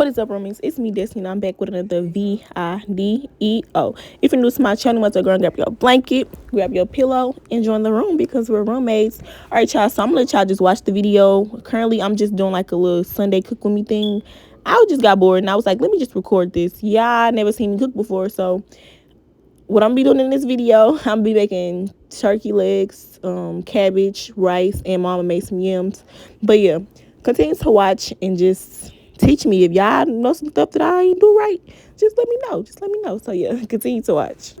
What is up, roomies? It's me, Destiny, and I'm back with another video. If you're new to my channel, once again, grab your blanket, grab your pillow, and join the room because we're roommates. All right, y'all, so I'm going to let y'all just watch the video. Currently, I'm just doing like a little Sunday cook with me thing. I just got bored, and I was like, let me just record this. Y'all never seen me cook before, so what I'm going to be doing in this video, I'm going to be making turkey legs, cabbage, rice, and mama made some yams. But yeah, continue to watch and just teach me. If y'all know some stuff that I ain't do right, just let me know. Just let me know. So yeah, continue to watch.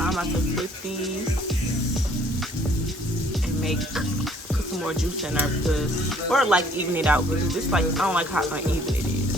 I'm about to flip these and put some more juice in there or like even it out because it's like I don't like how uneven it is.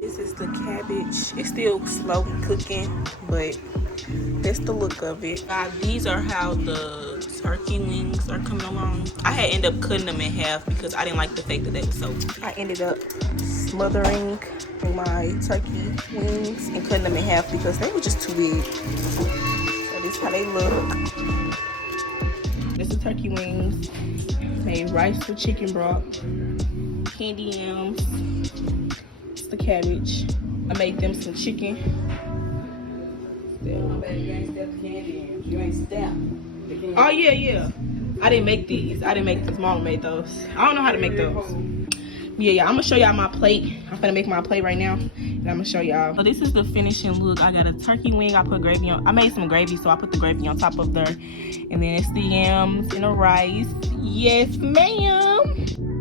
This is the cabbage. It's still slowly cooking, but that's the look of it. These are how the turkey wings are coming along. I had ended up cutting them in half because I didn't like the fact that they were so big. I ended up smothering my turkey wings and cutting them in half because they were just too big. So this is how they look. This is turkey wings. Made rice with chicken broth, candy yams, it's the cabbage. I made them some chicken. Oh yeah. I didn't make these. Mama made those. I don't know how to make those. Yeah, I'm gonna show y'all my plate. I'm gonna make my plate right now, and I'm gonna show y'all. So this is the finishing look. I got a turkey wing. I put gravy on. I made some gravy, so I put the gravy on top of there, and then it's the yams and the rice. Yes, ma'am.